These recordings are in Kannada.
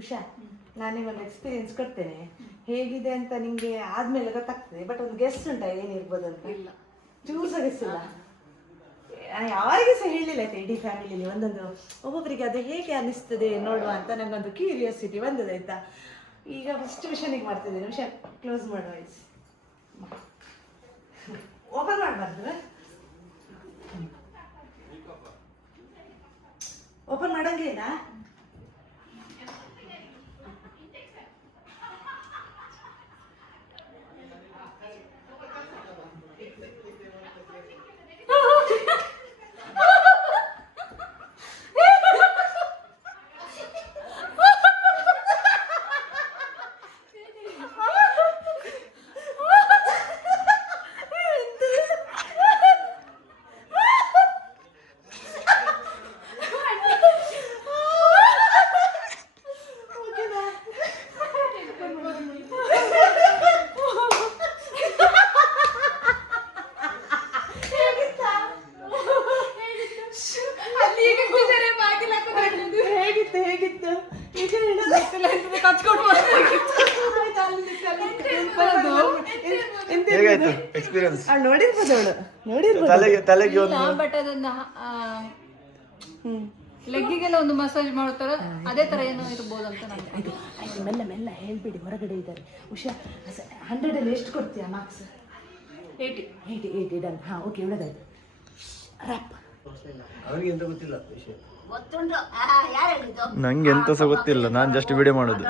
ಹುಷಾರ್, ನಾನಿಗೊಂದು ಎಕ್ಸ್ಪೀರಿಯನ್ಸ್ ಕೊಡ್ತೇನೆ, ಹೇಗಿದೆ ಅಂತ ನಿಂಗೆ ಆದ್ಮೇಲೆ ಗೊತ್ತಾಗ್ತದೆ. ಬಟ್ ಒಂದು ಗೆಸ್ಟ್ ಉಂಟಾ ಏನಿರ್ಬೋದು ಅಂತ? ಚೂಸ ಗೆಸ್ ಇಲ್ಲ. ಯಾರಿಗೂ ಸಹ ಹೇಳಿಲ್ಲ ಆಯ್ತಾ, ಇಡೀ ಫ್ಯಾಮಿಲಿಲಿ ಒಂದೊಂದು ಒಬ್ಬೊಬ್ಬರಿಗೆ ಅದು ಹೇಗೆ ಅನ್ನಿಸ್ತದೆ ನೋಡುವ ಅಂತ ನಂಗೊಂದು ಕ್ಯೂರಿಯಾಸಿಟಿ ಬಂದದ ಆಯ್ತಾ. ಈಗ ಫಸ್ಟ್ ವಿಷನಿಗೆ ಮಾಡ್ತಿದ್ದೀನಿ. ವಿಷ ಕ್ಲೋಸ್ ಮಾಡುವ, ಓಪನ್ ಮಾಡಬಾರ್ದು, ಓಪನ್ ಮಾಡಂಗಿಲ್ಲ. ಲೆಗ್ಗಿಗೆಲ್ಲ ಒಂದು ಮಸಾಜ್ ಮಾಡ್ತಾರ, ಅದೇ ತರ ಏನೋ ಇರ್ಬೋದು ಅಂತ ಆಯ್ತು ಮೆಲ್ಲ ಮೆಲ್ಲ ಹೇಳ್ಬಿಡಿ, ಹೊರಗಡೆ ಇದ್ದಾರೆ. ಹುಷಾರ್. 100 ಎಷ್ಟು ಕೊಡ್ತೀಯಾ ಮಾರ್ಕ್ಸ್? 80 ಡನ್. ಹಾಂ ಓಕೆ, ಒಳ್ಳೆದಾಯ್ತು. ರ್ಯಾಪ್ ನಂಗೆ ಎಂತ ಸಹ ಗೊತ್ತಿಲ್ಲ, ನಾನು ಜಸ್ಟ್ ವಿಡಿಯೋ ಮಾಡೋದು.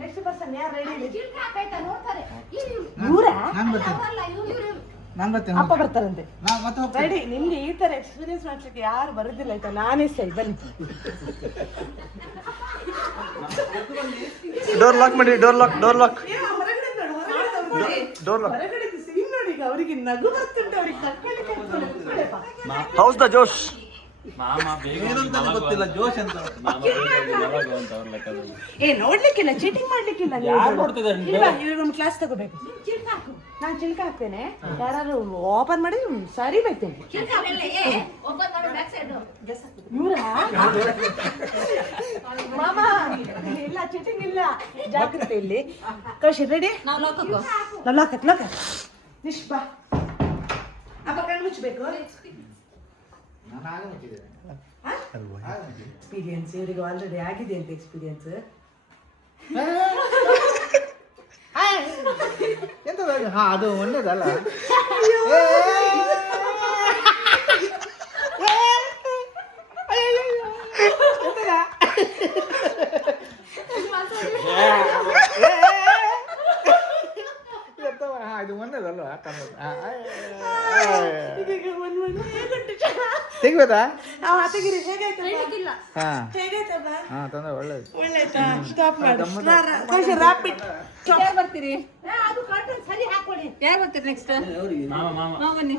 ನೆಕ್ಸ್ಟ್ ಪರ್ಸನ್ ಯಾರು ರೆಡಿ? ಅಪ್ಪ ಬರ್ತಾರಂತೆ ರೆಡಿ. ನಿಮ್ಗೆ ಈ ತರ ಎಕ್ಸ್ಪೀರಿಯನ್ಸ್ ಮಾಡ್ಲಿಕ್ಕೆ ಯಾರು ಬರುದಿಲ್ಲ ಆಯ್ತಾ, ನಾನೇ ಸೈ ಬನ್ನಿ. ಡೋರ್ ಲಾಕ್ ಮಾಡಿ, ಡೋರ್ ಲಾಕ್ ಹೊರಗಡೆ ಸೀನ್ ನೋಡಿ. ಈಗ ಅವರಿಗೆ ನಗು ಬರ್ತಿಂಟು, ಅವ್ರಿಗೆ ತಕ್ಕೊಳ್ಳಿಕ್ಕೆ ಹೌಸ್ ದ ಜೋಶ್. ನೋಡ್ಲಿಕ್ಕಿಲ್ಲ, ಚೀಟಿಂಗ್ ಮಾಡ್ಲಿಕ್ಕಿಲ್ಲ. ಇವಾಗ ಕ್ಲಾಸ್ ತಗೋಬೇಕು. ನಾನು ಚಿಲ್ಕ ಹಾಕ್ತೇನೆ, ಯಾರು ಓಪನ್ ಮಾಡಿ ಸರಿ ಬೈತೇನೆ. ಮಾಮ ಇಲ್ಲ, ಚೀಟಿಂಗ್ ಇಲ್ಲ, ಜಾಗ್ರತೆ ಇಲ್ಲಿ. Cauchy ready? ಲಾಕ ನಿಶ್ ಬಾ. ಅಪ್ಪ ಕಣ್ಣು ಮುಚ್ಚಬೇಕು. ಎಕ್ಸ್ಪೀರಿಯನ್ಸ್ ಇವರಿಗೆ ಆಲ್ರೆಡಿ ಆಗಿದೆ ಅಂತ ಎಕ್ಸ್ಪೀರಿಯನ್ಸ್. ಅದು ಒಳ್ಳೇದಲ್ಲ. ಇದು ಒಳ್ಳೇದಲ್ಲ. ತೆಗಿಬೋದಾ? ತೆಗಿರಿ. ಹೇಗಾಯ್ತು? ತೊಂದ್ರೆ ಒಳ್ಳೇದು. ಒಳ್ಳೇದಾ? ಸ್ಟಾಪ್ ಮಾಡಿ. ರ್ಯಾಪಿಡ್. ಯಾರು ಬರ್ತೀರಿ? ಯಾರು ಬರ್ತೀರಿ ನೆಕ್ಸ್ಟ್? ಬನ್ನಿ. ಇಲ್ಲ ಮಾಮ ಬನ್ನಿ.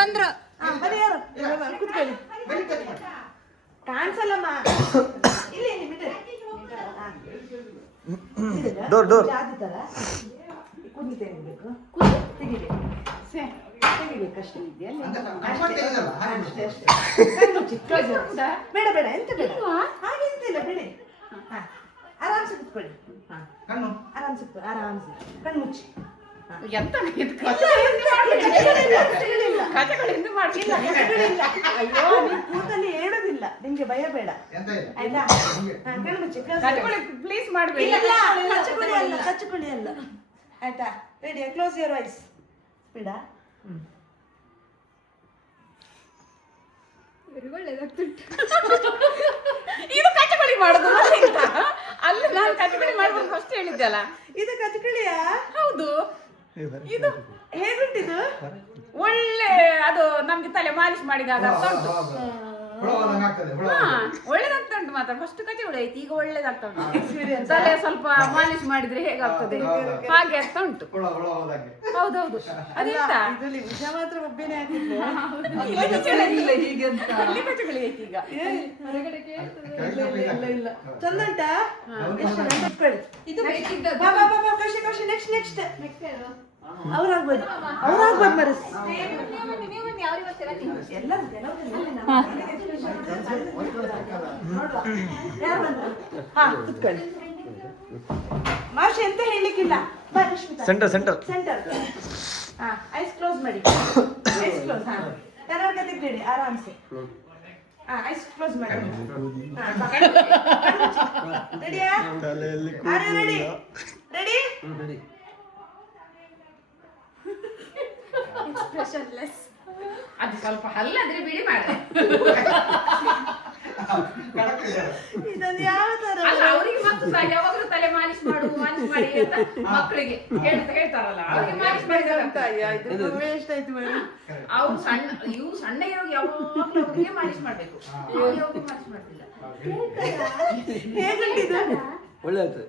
ಬಂದ್ರು. ಬನ್ನಿ, ಯಾರು ಕೂತ್ಕೊಳ್ಳಿ. ಕಾಣಿಸಲ್ಲಮ್ಮ. ಇಲ್ಲಿ ಡೋರ್ ಕುಂದಿ ತೆಗಿಬೇಕು, ತೆಗಿಬೇಕಷ್ಟೇ. ಬೇಡ ಬೇಡ, ಎಂತ ಬೇಡ, ಹಾಗೆ ಎಂತಿಲ್ಲ, ಬೇಡಿ. ಆರಾಮ್ಸೆ ಕುತ್ಕೊಳ್ಳಿ. ಆರಾಮ್ಸೆ ಕಣ್ಣು ಮುಚ್ಚಿ. ಅಯ್ಯೋ, ನೀನ್ ಕೂತಲ್ಲಿ ಹೇಳೋದಿಲ್ಲ, ನಿಮ್ಗೆ ಭಯ ಬೇಡ ಆಯ್ತಾ? ಕಣ್ಣು ಮುಚ್ಚಿ ಪ್ಲೀಸ್ ಮಾಡ್ಬೇಡಿ. ಕಚ್ಚುಕೊಳ್ಳಿ ಅಲ್ಲ ಆಯ್ತಾ? ರೆಡಿ? Close your ice. ಬೇಡ. ಒಳ್ಳೆದಾಗ್ತುಂಟು. ಇದು ಕಚ್ಚುಕಳಿ ಮಾಡೋದು ಅಲ್ಲ, ನಾನು ಕಚ್ಚುಕಳಿ ಮಾಡ್ಬೋದು ಫಸ್ಟ್ ಹೇಳಿದ್ದಲ್ಲ. ಇದು ಕಚ್ಚುಕಳಿಯಾ? ಹೌದು. ಇದು ಹೇಗುಂಟಿದು? ಒಳ್ಳೆ, ಅದು ನಮ್ಗೆ ತಲೆ ಮಾಲಿಶ್ ಮಾಡಿದಾಗ ಒಳ್ಳೇದಾಗ್ತಾ ಉಂಟು. ಮಾತ್ರ ಫಸ್ಟ್ ಕಚ್ಚುಕಳಿ ಆಯ್ತು, ಈಗ ಒಳ್ಳೇದಾಗ್ತಾ ಉಂಟು. ತಲೆ ಸ್ವಲ್ಪ ಮಾಲಿಶ್ ಮಾಡಿದ್ರೆ ಹೇಗಾಗ್ತದೆ ಹಾಗೆ ಆಗ್ತಾ ಉಂಟು. ಹೌದೌದು. ಅದೆಂತ ವಿಷ ಮಾತ್ರ ಒಬ್ಬೇನೆ ಆಗಿದ್ದು. ಕಚ್ಚುಕಳಿ ಆಯ್ತು ಈಗ. ಇಲ್ಲ ಚಂದ ಉಂಟಾ? ಇದು ಬೇಕಿದ್ದ. ನೆಕ್ಸ್ಟ್ ಅವ್ರಾಗ್ಬೋದು ಮರಸ್ ಎಲ್ಲ ಕುತ್ಕೊಳ್ಳಿ. ಮಾಷೆ ಎಂತ ಹೇಳಲಿಕ್ಕಿಲ್ಲ. Centre centre. ಹಾ, ಐಸ್ ಕ್ಲೋಸ್ ಮಾಡಿ. Eyes close. ಹಾ, ಕನ್ನಡ ತೆಗ್ದಿಡಿ ಆರಾಮ್ಸೆ. ಹಾ, ಐಸ್ ಕ್ಲೋಸ್ ಮಾಡಿ. ರೆಡಿಯಾ? Ready ready. ಎಕ್ಸ್ಪ್ರೆಷನ್ಲೆಸ್. ಅದು ಸ್ವಲ್ಪ ಹಲ್ಲಾದ್ರೆ ಬಿಡಿ ಮಾಡಿದೆ. ಇದೊಂದು ಯಾವ ತರ ಅಲ್ಲ ಅವರಿಗೆ ಮತ್ತು ಸಹ ಯಾವಾಗಲೂ ತಲೆ ಮಾಲಿಶ್ ಮಾಡಿ ಅಂತ ಮಕ್ಕಳಿಗೆ ಹೇಳ್ತಾರಲ್ಲ, ಅವ್ರಿಗೆ ಮಾಲಿಶ್ ಮಾಡಿದಂತ. ಇದು ವೇಸ್ಟ್ ಆಯ್ತು ಮೇಡಮ್. ಅವ್ರು ಸಣ್ಣ ಇರೋ ಯಾವಾಗಲೂ ಅವ್ರಿಗೆ ಮಾಲಿಶ್ ಮಾಡ್ಬೇಕು. ಅವ್ರಿಗೆ ಮಾಲಿಶ್ ಮಾಡ್ತಿಲ್ಲ. ಹೇಗುಂಟಿದು? ಒಳ್ಳೆದು.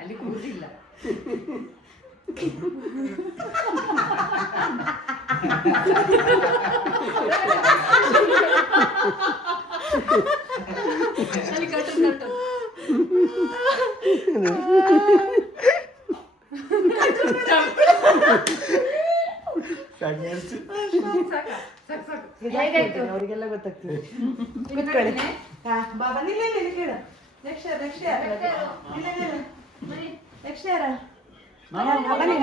ಅಲ್ಲಿ ಕೂದಿಲ್ಲ. ಅಲ್ಲಿ ಕಟ್ಟು ಅವರಿಗೆಲ್ಲ ಗೊತ್ತಾಗ್ತದೆ. ಕುತ್ಕೊಳ್ಳಿ. ಹಾ, ಬಾಬಾ ನಿಲ್ಲ ಕೇಳು. ನೆಕ್ಸ್ಟ್ ಯಾರು? ಬನ್ನಿ.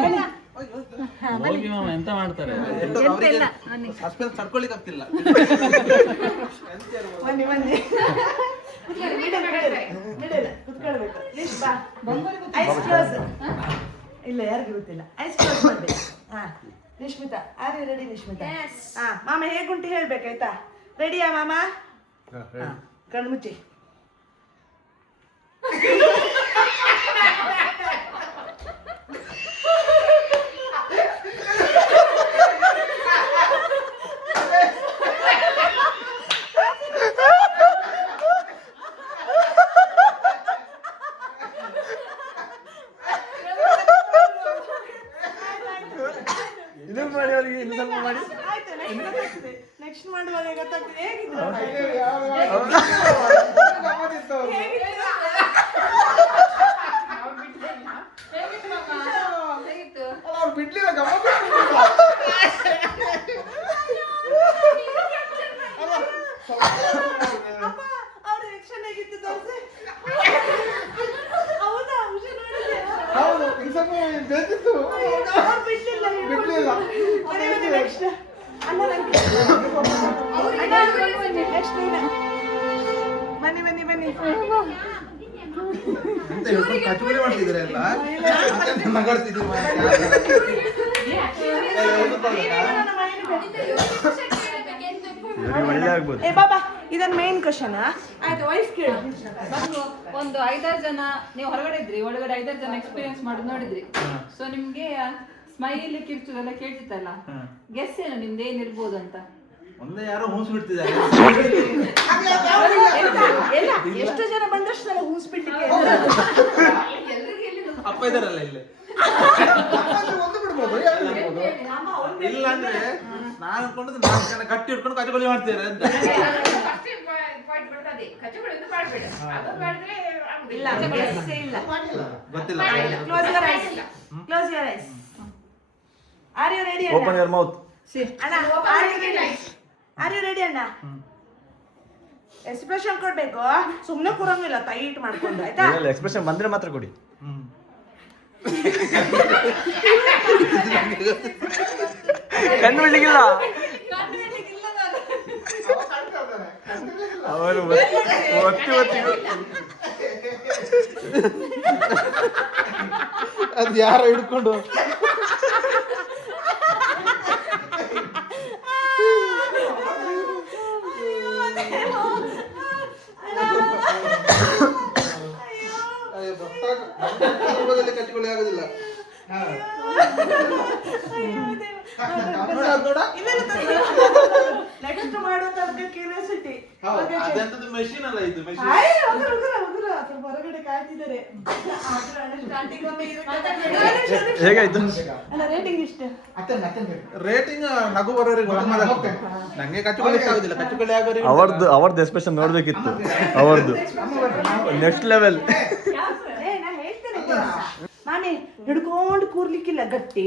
ಹೋಗಿ ಮಾಮ ಎಂತ ಮಾಡ್ತಾರೆ? ಸಸ್ಪೆನ್ಸ್ ತಡ್ಕೊಳಿಕ್ ಆಗ್ತಿಲ್ಲ. ಬನ್ನಿ ಕುತ್ಕೊಳ್ಬೇಕು. Ice close. ಇಲ್ಲ, ಯಾರಿಗೂ ಗೊತ್ತಿಲ್ಲ. ಐಸ್ ಕ್ಲೋಸ್ ಮಾಡ್ಬೇಕು. ಹಾ, Nishmitha are you ready? Nishmitha, ಹಾ, ಮಾಮ ಹೇಗುಂಟು ಹೇಳ್ಬೇಕಾಯ್ತಾ? ರೆಡಿಯಾ ಮಾಮ? ಕಣ್ಮುಚ್ಚಿ. ಇದು ಮಾಡಿ ಅವರಿಗೆ ಇನ್ನು ಸ್ವಲ್ಪ ಮಾಡಿ. ಆಯ್ತು, ನೆಕ್ಸ್ಟ್ ಮಾಡುವಾಗ ಗೊತ್ತಾಗ್ತದೆ. ಹೇಗಿದ್ರು ಬಿಡ್ಲಿಲ್ಲ, ಗಮ್ಮತ್ ಅವ್ರ ರಿಯಾಕ್ಷನ್ ಹೇಗಿತ್ತು ತೋರಿಸಿ. ಹೌದಾ? ಹುಷಾರ್ ನೋಡಿದ್ಯಾ? ಹೌದು, ಇನ್ನು ಸ್ವಲ್ಪ ಬೇಕಿತ್ತು. ಅವ್ರು ಬಿಡ್ಲಿಲ್ಲ. ನೆಕ್ಸ್ಟ್ ಅಲ್ಲ, ನೆಕ್ಸ್ಟ್ ನೀನು. ಬನ್ನಿ ಎಂತ ಹೇಳ್ಕೊಂಡು ಕಚುವಳಿ ಮಾಡ್ತಿದ್ರೆ ಎಲ್ಲ ನಗಾಡ್ತಿದ್ರು. ಒಳ್ಳೆ ಆಗ್ಬೋದು. ಏ ಬಾಬಾ, ಇದನ್ನ ಮೇನ್ ಕ್ವಶನ್. ಆಯ್ತು, ವೈಫ್ ಕೇಳು. ಒಂದು 5-6 ಜನ ನೀವು ಹೊರಗಡೆ ಇದ್ರಿ, ಒಳಗಡೆ 5-6 ಜನ ಎಕ್ಸ್ಪೀರಿಯನ್ಸ್ ಮಾಡೋದು ನೋಡಿದ್ರಿ. ಸೊ ನಿಮ್ಗೆ ಸ್ಮೈಲ್ ಕಿರ್ಚುದೆಲ್ಲ ಕೇಳ್ತಿತ್ತಲ್ಲ, ಗೆಸ್ ಏನು ನಿಮ್ದು ಏನಿರ್ಬೋದು ಅಂತ? ಒಂದೇ ಯಾರೋ ಹೂಸ್ ಬಿಡ್ತಿದ್ದಾರೆ. ಎಲ್ಲ ಎಷ್ಟು ಜನ ಬಂದಷ್ಟು ಸಲ ಹೂಸ್ಬಿಟ್ಟಿಗೆ ಅಪ್ಪ ಇದಾರಲ್ಲ ಇಲ್ಲಿ. ಒಂದು ಬಿಡ್ಬೋದು, ಎರಡು ಬಿಡ್ಬೋದು. ಇಲ್ಲ ಅಂದ್ರೆ ನಾನು ಅನ್ಕೊಂಡದ್ದು 4 ಜನ ಕಟ್ಟಿ ಹಿಡ್ಕೊಂಡು ಕಚಗೋಲಿ ಮಾಡ್ತೀರ ಅಂತ. ಇಲ್ಲ, ಗೆಸ್ಸೇ ಇಲ್ಲ. ಗೊತ್ತಿಲ್ಲ. Close your eyes. Close your eyes. Are you ready open your mouth. ಅಣ್ಣ? ಆರ್ ಯು ರೆಡಿ ಅಣ್ಣ? ಎಕ್ಸ್ಪ್ರೆಷನ್ ಕೊಡ್ಬೇಕು, ಸುಮ್ಮನೆ ಕೂರಂಗಿಲ್ಲ, ಟೈಟ್ ಮಾಡ್ಕೊಂಡು. ಆಯ್ತಾ? ಎಕ್ಸ್ಪ್ರೆಷನ್ ಬಂದ್ರೆ ಮಾತ್ರ ಕೊಡಿ. ಕಣ್ಣು ಬಿಡ್ಲಿಕ್ಕಿಲ್ಲ. ಅವರು ಒತ್ತಿ ಅದು ಯಾರೋ ಹಿಡ್ಕೊಂಡು ಕಚ್ಕೊಳ್ಳಿ ಆಗೋದಿಲ್ಲ. ನೆಕ್ಸ್ಟ್ ಮಾಡೋ ತನಕ ಕ್ಯೂರಿಯಾಸಿಟಿ. ಅದೆಂತದ್ದು ಮೆಷಿನ್ ಅಲ್ಲ ಇದು, ಮೆಷಿನ್. ಸ್ವಲ್ಪ ಹೊರಗಡೆ ಕಾಯ್ತಿದ್ದಾರೆ. ಸ್ಟಾರ್ಟಿಂಗ್ ಹೇಗಾಯ್ತು? ಅಲ್ಲ ರೇಟಿಂಗ್ ಇಷ್ಟು. ರೇಟಿಂಗ್ ನಗು ಬರೋರಿಗೆ ನಂಗೆ ಕಚ್ಚುಗಳು ಇಷ್ಟ ಆಗುದಿಲ್ಲ. ಕಚ್ಚುಗಳು ಆಗೋರಿಗೆ ಅವ್ರದ್ದು ಎಸ್ಪೆಷಲ್ ನೋಡ್ಬೇಕಿತ್ತು. ಅವ್ರದ್ದು ನೆಕ್ಸ್ಟ್ ಲೆವೆಲ್. ನಾ ಹೇಳ್ತೇನೆ ನಾನೇ ಹಿಡ್ಕೊಂಡು ಕೂರ್ಲಿಕ್ಕಿಲ್ಲ, ಗಟ್ಟಿ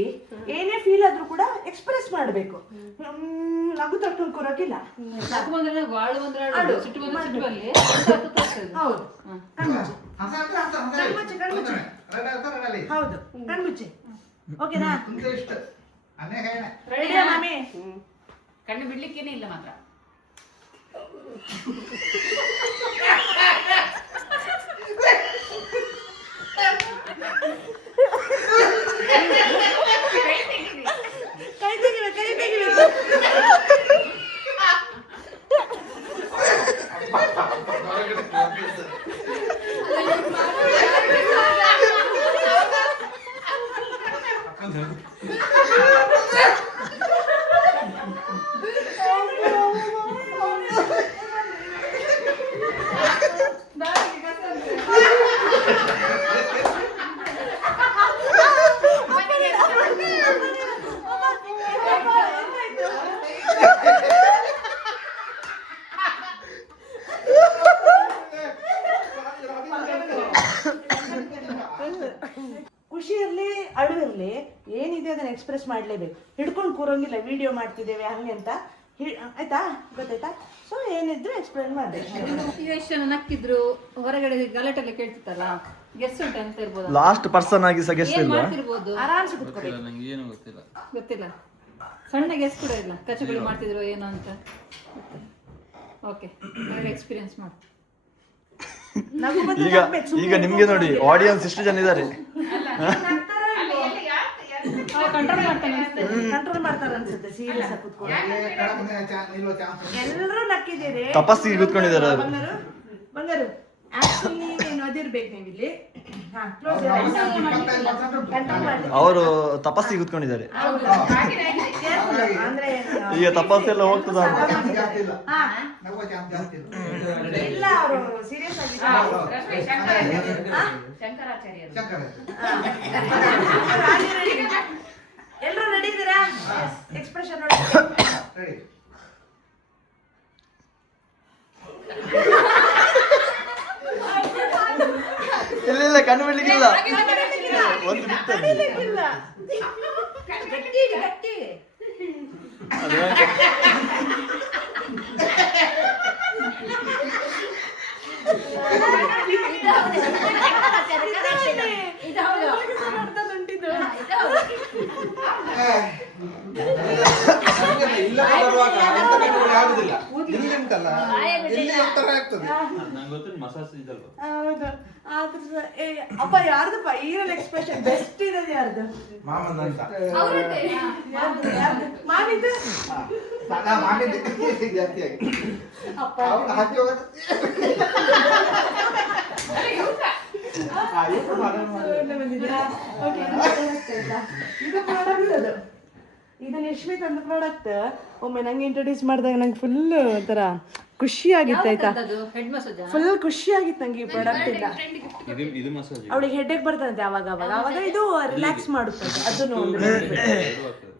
ಏನೇ ಫೀಲ್ ಆದ್ರೂ ಕೂಡ ಎಕ್ಸ್ಪ್ರೆಸ್ ಮಾಡ್ಬೇಕು. ನಗು ತಟ್ಕೊಂಡು ಕೂರೋಕಿಲ್ಲ. ನಗು ಬಂದ್ರೆ ನಗು, ಅಳು ಬಂದ್ರೆ ಅಳು, ಸಿಟ್ಟು ಬಂದ್ರೆ ಸಿಟ್ಟು ಬರ್ಲಿ. ಹೌದು, ಕಣ್ಮುಚ್ಚಿ ಕಣ್ಮುಚ್ಚಿ. ಹೌದು, ಕಣ್ಮುಚ್ಚಿ. ಓಕೆನಾ? ರೆಡಿಯಾ ಮಾಮಿ? ಕಣ್ಣು ಬಿಡ್ಲಿಕ್ಕೇನೆ ಇಲ್ಲ ಮಾತ್ರ. ಕೈ ತೆಗಿಬೇಕು, ಕೈ ತೆಗಿಬೇಕು. ಖುಷಿ ಇರ್ಲಿ ಅಳು ಇರ್ಲಿ, ಏನಿದೆ ಅದನ್ನ ಎಕ್ಸ್ಪ್ರೆಸ್ ಮಾಡ್ಲೇಬೇಕು. ಹಿಡ್ಕೊಂಡು ಕೂರೋಂಗಿಲ್ಲ. ವಿಡಿಯೋ ಮಾಡ್ತಿದ್ದೇವೆ ಹಂಗೆ ಅಂತ ಆಯ್ತಾ, ಗೊತ್ತಾಯ್ತಾ? ಸೊ ಏನಿದ್ರು ಎಕ್ಸ್ಪ್ಲೇನ್ ಮಾಡ್ಬೇಕು. ಈಗ ಎಷ್ಟು ಜನ ನಕ್ಕಿದ್ರು, ಹೊರಗಡೆ ಗಲಾಟೆಲ್ಲ ಕೇಳ್ತಿತ್ತಲ್ಲ, ಗೆಸ್ ಉಂಟು ಅಂತ ಇರ್ಬೋದು. ಲಾಸ್ಟ್ ಪರ್ಸನ್ ಆಗಿ ಸಜೆಸ್ಟ್ ಏನ್ ಇಲ್ಲ. ಮಾಡ್ತಿರ್ಬೋದು ಆರಾಮ್ಸೆ ಕುತ್ಕೋಬೇಕು. ನಂಗೆ ಏನು ಗೊತ್ತಿಲ್ಲ. ಗೊತ್ತಿಲ್ಲ. ಸಣ್ಣ ಗೆಸ್ ಕೂಡ ಇಲ್ಲ, ಕಚಗುಳಿ ಮಾಡ್ತಿದ್ರು ಏನೋ ಅಂತ. ಓಕೆ, ಎಕ್ಸ್ಪೀರಿಯನ್ಸ್ ಮಾಡಿ. ಈಗ ನಿಮ್ಗೆ ನೋಡಿ ಆಡಿಯನ್ಸ್ ಎಷ್ಟು ಜನ ಇದ್ದಾರೆ. ಕಂಟ್ರೋಲ್ ಮಾಡ್ತಾರೆ ಅನ್ಸುತ್ತೆ. ಸೀರಿಯಸ್ ಆಗಿ ಕುತ್ಕೊಂಡು ಎಲ್ಲರೂ ನಕ್ಕಿದ್ದೀರಿ. ತಪಸ್ಸಿಗೆ ಕೂತ್ಕೊಂಡಿದ್ದಾರೆ ಅವರು. ಬಂಗಾರು ಆಕ್ಚುಲಿ ಏನು ಅದಿರ್ಬೇಕು ನೀವು ಇಲ್ಲಿ. ಅವರು ತಪಸ್ಸಿಗೆ ಕೂತ್ಕೊಂಡಿದ್ದಾರೆ. ಅಂದ್ರೆ ಈಗ ತಪಸ್ಸೆಲ್ಲ ಹೋಗ್ತದ ಅಂತ. ಇಲ್ಲ, ಅವರು ಸೀರಿಯಸ್ ಆಗಿ ಎಲ್ಲರೂ ರೆಡಿ ಇದ್ದೀರಾ? ಎಕ್ಸ್ಪ್ರೆಷನ್ ನೋಡಿ. ಇಲ್ಲ ಕಣ್ಣು ಬಿಡ್ಲಿಕ್ಕಿಲ್ಲ. ಒಂದು ಬಿಟ್ಟದ್ದು. ಗಟ್ಟಿ ಗಟ್ಟಿ. ನಂಗೆ ಗೊತ್ತಿಲ್ಲ ಮಸಾಜ್ ಇದಲ್ವ. ಹೌದು. ಅಪ್ಪ ಯಾರ್ದಪ್ಪ ಈರಲ್ ಎಕ್ಸ್ಪ್ರೆಷನ್ ಬೆಸ್ಟ್ ಇರೋದು ಯಾರ್ದು? ಮಾಮಿದು ಅಪ್ಪ ಇದು ಪ್ರಾಡಕ್ಟ್. ಅದು ಇದು ನಿಶ್ಮಿತ್ ಅಂತ ಪ್ರಾಡಕ್ಟ್. ಒಮ್ಮೆ ನಂಗೆ ಇಂಟ್ರೊಡ್ಯೂಸ್ ಮಾಡಿದಾಗ ನಂಗೆ ಫುಲ್ ಒಂಥರ ಖುಷಿ ಆಗಿತ್ತು. ಆಯ್ತಾ, ಹೆಡ್ ಮಸಾಜ್ ಫುಲ್ ಖುಷಿ ಆಗಿತ್ತು ನಂಗೆ ಈ ಪ್ರಾಡಕ್ಟ್ ಇಂದ. ಇದು ಮಸಾಜ್. ಅವಳಿಗೆ ಹೆಡ್ಡೇಕ್ ಬರ್ತದಂತೆ ಅವಾಗ ಅವಾಗ ಇದು ರಿಲ್ಯಾಕ್ಸ್ ಮಾಡುತ್ತದೆ. ಅದನ್ನು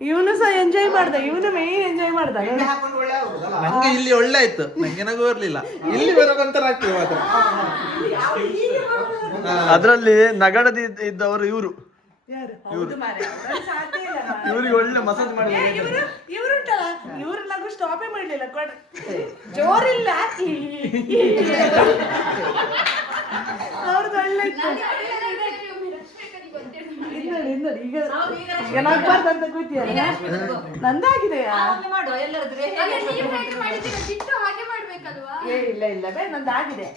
ಇವನು ಸಹ ಎಂಜಾಯ್ ಮಾಡ್ದ. ಇವನು ಮೇನ್ ಎಂಜಾಯ್ ಮಾಡ್ದ. ನಂಗೆ ಇಲ್ಲಿ ಒಳ್ಳೆ ಆಯ್ತು, ನಂಗೆ ನಗು ಬರ್ಲಿಲ್ಲ. ಇಲ್ಲಿ ಬರೋಕಂತರ ಆಗ್ತದೆ ಮಾತ್ರ. ಅದ್ರಲ್ಲಿ ನಗಡದ ಇದ್ದವರು ಇವರು. ಯಾರು? ಹೌದು ಮಾರ್ರೆ, ಅವ್ರಲ್ಲಿ ಸಾಧ್ಯ ಇಲ್ಲ ಮಾರ್ರೆ. ಇವ್ರಿಗೆ ಒಳ್ಳೆ ಮಸಾಜ್ ಮಾಡಿ. ಇವ್ರುಂಟಲ್ಲ, ಇವ್ರ ನಗು ಸ್ಟಾಪೇ ಮಾಡ್ಲಿಲ್ಲ. ಜೋರಿಲ್ಲ, ಅವ್ರದ್ದು ಒಳ್ಳೆ ಇತ್ತು. ಈಗ ನಗ್ಬಾರ್ದಂತ ಕೂತಿಯಲ್ಲ, ನಂದಾಗಿದೆಯಾ? ಇಲ್ಲ ಇಲ್ಲ ಬೇ, ನಂದಾಗಿದೆ.